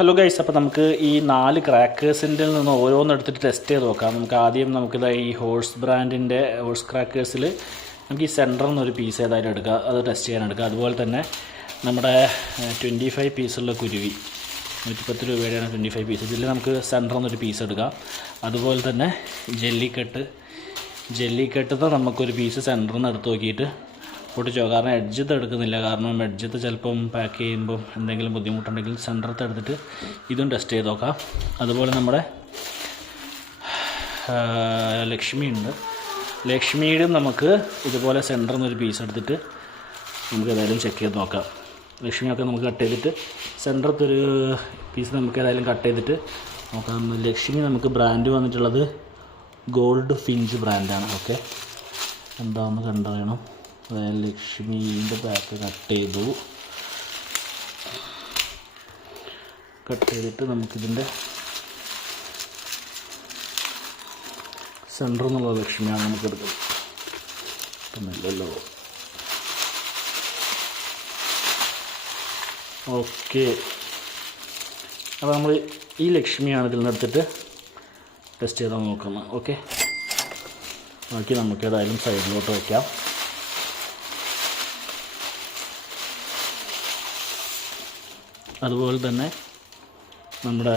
Hello guys, അപ്പോൾ നമുക്ക് ഈ 4 ക്രാക്കേഴ്സിൻ്റെ നിന്ന് ഓരോന്നെടുത്തിട്ട് ടെസ്റ്റ് ചെയ്ത് നോക്കാം. നമുക്ക് ആദ്യം ഈ ഹോഴ്സ് ബ്രാൻഡിൻ്റെ ഹോഴ്സ് ക്രാക്കേഴ്സിൽ നമുക്ക് ഈ സെൻറ്ററിൽ നിന്നൊരു പീസ് ഏതായാലും എടുക്കുക, അത് ടെസ്റ്റ് ചെയ്യാൻ എടുക്കുക. അതുപോലെ തന്നെ നമ്മുടെ 25 പീസുള്ള കുരുവി 110 രൂപയുടെയാണ് 25 പീസ്. ഇതിൽ നമുക്ക് സെൻറ്ററിൽ നിന്നൊരു പീസ് എടുക്കാം. അതുപോലെ തന്നെ ജെല്ലിക്കെട്ട് നമുക്കൊരു പീസ് സെൻറ്ററിൽ നിന്ന് എടുത്ത് നോക്കിയിട്ട് പൊട്ടിച്ചോ. കാരണം എഡ്ജത്ത് എടുക്കുന്നില്ല, കാരണം എഡ്ജത്ത് ചിലപ്പം പാക്ക് ചെയ്യുമ്പം എന്തെങ്കിലും ബുദ്ധിമുട്ടുണ്ടെങ്കിൽ സെൻറ്ററത്ത് എടുത്തിട്ട് ഇതും ടെസ്റ്റ് ചെയ്ത് നോക്കാം. അതുപോലെ നമ്മുടെ ലക്ഷ്മിയുടെ നമുക്ക് ഇതുപോലെ സെൻറ്ററിൽ നിന്നൊരു പീസ് എടുത്തിട്ട് നമുക്ക് ഏതായാലും ചെക്ക് ചെയ്ത് നോക്കാം. ലക്ഷ്മിയൊക്കെ നമുക്ക് കട്ട് ചെയ്തിട്ട് സെൻറ്ററത്തൊരു പീസ് നമുക്ക് ഏതായാലും കട്ട് ചെയ്തിട്ട് നോക്കാം. ലക്ഷ്മി നമുക്ക് ബ്രാൻഡ് വന്നിട്ടുള്ളത് ഗോൾഡ് ഫിഞ്ച് ബ്രാൻഡാണ്. ഓക്കെ, എന്താണെന്ന് കണ്ടറിയണം. ലക്ഷ്മീൻ്റെ ബാക്ക് കട്ട് ചെയ്തിട്ട് നമുക്കിതിൻ്റെ സെൻറ്ററിൽ നിന്നുള്ള ലക്ഷ്മിയാണ് നമുക്ക് എടുക്കുന്നത്. ഓക്കെ, അപ്പോൾ നമ്മൾ ഈ ലക്ഷ്മിയാണ് ഇതിൽ നിന്ന് എടുത്തിട്ട് ടെസ്റ്റ് ചെയ്താൽ നോക്കുന്നത്. ഓക്കെ, ബാക്കി നമുക്ക് ഏതായാലും സൈഡിലോട്ട് വയ്ക്കാം. അതുപോലെ തന്നെ നമ്മുടെ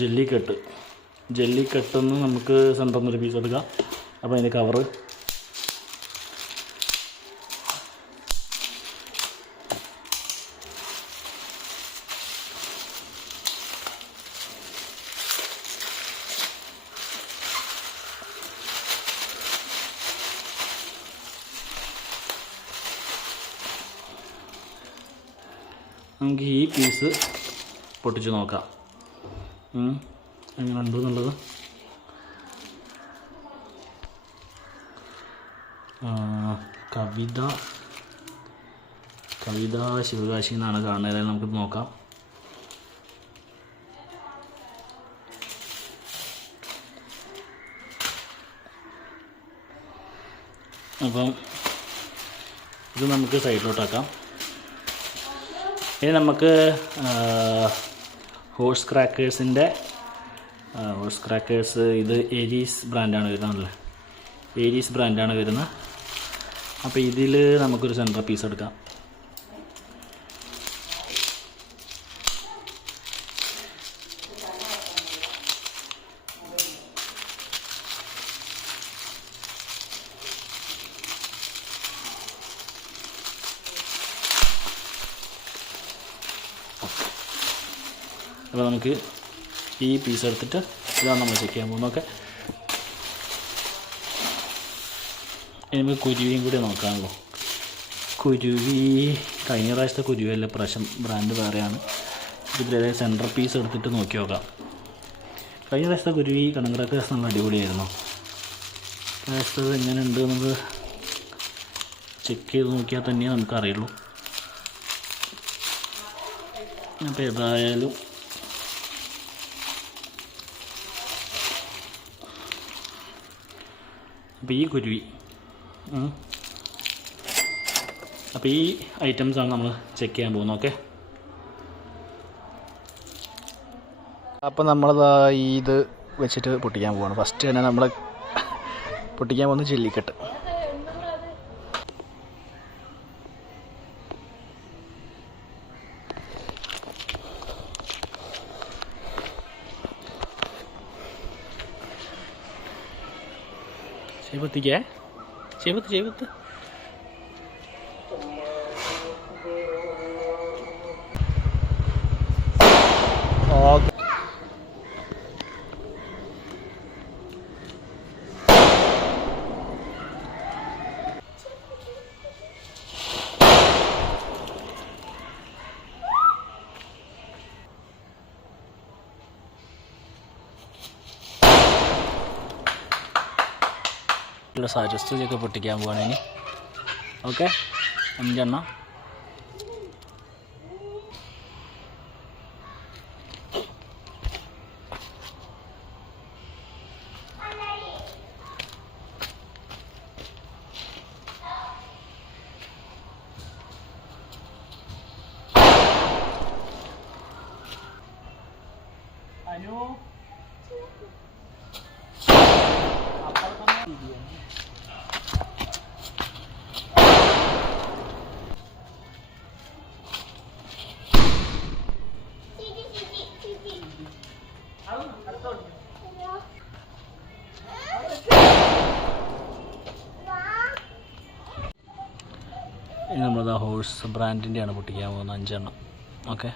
ജെല്ലിക്കെട്ടെന്ന് നമുക്ക് സെൻറ്ററിൽ നിന്നൊരു പീസ് എടുക്കാം. അപ്പോൾ അതിൻ്റെ കവറ് നമുക്ക് ഈ പീസ് പൊട്ടിച്ച് നോക്കാം എങ്ങനെ ഉണ്ടെന്നുള്ളത്. കവിത ശിവകാശി എന്നാണ് കാണുന്നത്. നമുക്ക് നോക്കാം. അപ്പം ഇത് നമുക്ക് സൈഡിലോട്ടാക്കാം. ഇനി നമുക്ക് ഹോഴ്സ് ക്രാക്കേഴ്സ് ഇത് ഏരീസ് ബ്രാൻഡാണ് വരുന്നതല്ലേ, ഏരീസ് ബ്രാൻഡാണ് വരുന്നത്. അപ്പോൾ ഇതിൽ നമുക്കൊരു സെൻറ്റർ പീസ് എടുക്കാം. അപ്പോൾ നമുക്ക് ഈ പീസ് എടുത്തിട്ട് ഇതാണ് നമ്മൾ ചെക്ക് ചെയ്യാൻ പോകുന്നത്. ഓക്കെ, ഇനി നമുക്ക് കുരുവിയും കൂടി നോക്കാമല്ലോ. കുരുവി കഴിഞ്ഞ പ്രാവശ്യത്തെ കുരുവിയല്ല, പ്രാവശ്യം ബ്രാൻഡ് വേറെയാണ്. ഇതിലേതായാലും സെൻറ്റർ പീസ് എടുത്തിട്ട് നോക്കി നോക്കാം. കഴിഞ്ഞ പ്രാവശ്യത്തെ കുരുവി കണങ്ക്രാക്കേഴ്സ് നല്ല അടിപൊളിയായിരുന്നു. പ്രാവശ്യത്തത് എങ്ങനെ ഉണ്ട് നമുക്ക് ചെക്ക് ചെയ്ത് നോക്കിയാൽ തന്നെ നമുക്കറിയുള്ളൂ. അപ്പോൾ ഏതായാലും അപ്പോൾ ഈ കുരുവി, അപ്പോൾ ഈ ഐറ്റംസാണ് നമ്മൾ ചെക്ക് ചെയ്യാൻ പോകുന്നത്. ഓക്കെ, അപ്പോൾ നമ്മളത് ഇത് വെച്ചിട്ട് പൊട്ടിക്കാൻ പോവാണ്. ഫസ്റ്റ് തന്നെ നമ്മൾ പൊട്ടിക്കാൻ പോകുന്നത് ജെല്ലിക്കെട്ട്. ചെയ്യത്ത് സാജസ്തൊക്കെ പൊട്ടിക്കാൻ പോവാണ് ഇനി. ഓക്കെ, 5 എണ്ണം. ഇനി നമ്മളത് ഹോഴ്സ് ബ്രാൻഡിൻ്റെയാണ് പൊട്ടിക്കാൻ പോകുന്നത് 5 എണ്ണം. ഓക്കെ,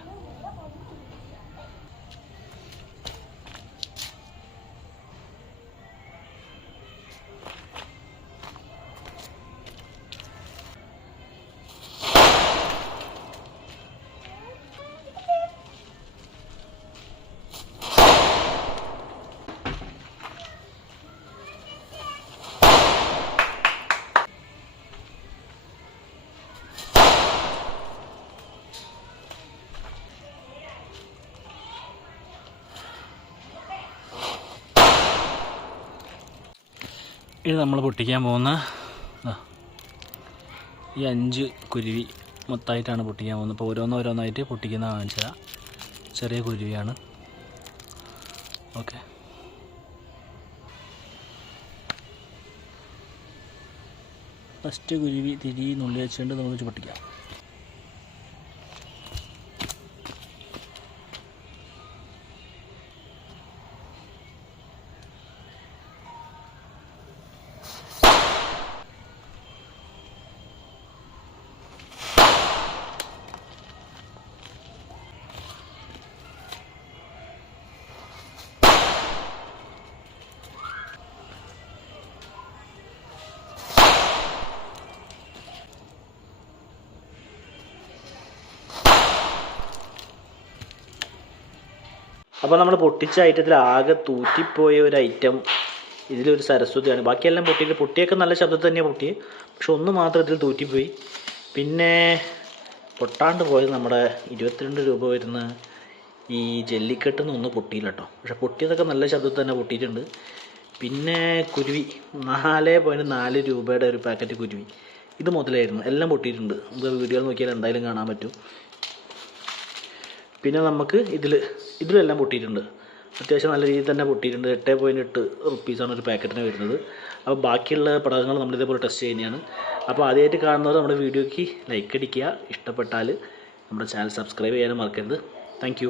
ഇത് നമ്മൾ പൊട്ടിക്കാൻ പോകുന്ന ഈ 5 കുരുവി മൊത്തമായിട്ടാണ് പൊട്ടിക്കാൻ പോകുന്നത്. അപ്പോൾ ഓരോന്നോരോന്നായിട്ട് പൊട്ടിക്കുന്ന കാണിച്ചാൽ ചെറിയ കുരുവിയാണ്. ഓക്കെ, ഫസ്റ്റ് കുരുവി തിരി നുള്ളി വെച്ചുകൊണ്ട് നമുക്ക് പൊട്ടിക്കാം. അപ്പോൾ നമ്മൾ പൊട്ടിച്ച ഐറ്റത്തിൽ ആകെ തൂറ്റിപ്പോയ ഒരു ഐറ്റം ഇതിലൊരു സരസ്വതിയാണ്. ബാക്കിയെല്ലാം പൊട്ടിയൊക്കെ നല്ല ശബ്ദത്തിൽ തന്നെയാണ് പൊട്ടിയത്. പക്ഷെ ഒന്ന് മാത്രം ഇതിൽ തൂറ്റിപ്പോയി. പിന്നെ പൊട്ടാണ്ട് പോയത് നമ്മുടെ 22 രൂപ വരുന്ന ഈ ജെല്ലിക്കെട്ടിൽ നിന്ന് പൊട്ടിയില്ല കേട്ടോ. പക്ഷെ പൊട്ടിയതൊക്കെ നല്ല ശബ്ദത്തിൽ തന്നെ പൊട്ടിയിട്ടുണ്ട്. പിന്നെ കുരുവി 4.4 രൂപയുടെ ഒരു പാക്കറ്റ് കുരുവി, ഇത് മുതലായിരുന്നു. എല്ലാം പൊട്ടിയിട്ടുണ്ട്. നമുക്ക് വീഡിയോയിൽ നോക്കിയാൽ എന്തായാലും കാണാൻ പറ്റും. പിന്നെ നമുക്ക് ഇതിലെല്ലാം പൊട്ടിയിട്ടുണ്ട്. അത്യാവശ്യം നല്ല രീതിയിൽ തന്നെ പൊട്ടിയിട്ടുണ്ട്. 8.8 റുപ്പീസാണ് ഒരു പാക്കറ്റിന് വരുന്നത്. അപ്പോൾ ബാക്കിയുള്ള പടകങ്ങൾ നമ്മളിതേപോലെ ടെസ്റ്റ് ചെയ്യുന്നതാണ്. അപ്പോൾ ആദ്യമായിട്ട് കാണുന്നവർ നമ്മുടെ വീഡിയോയ്ക്ക് ലൈക്ക് അടിക്കുക. ഇഷ്ടപ്പെട്ടാൽ നമ്മുടെ ചാനൽ സബ്സ്ക്രൈബ് ചെയ്യാനും മറക്കരുത്. താങ്ക്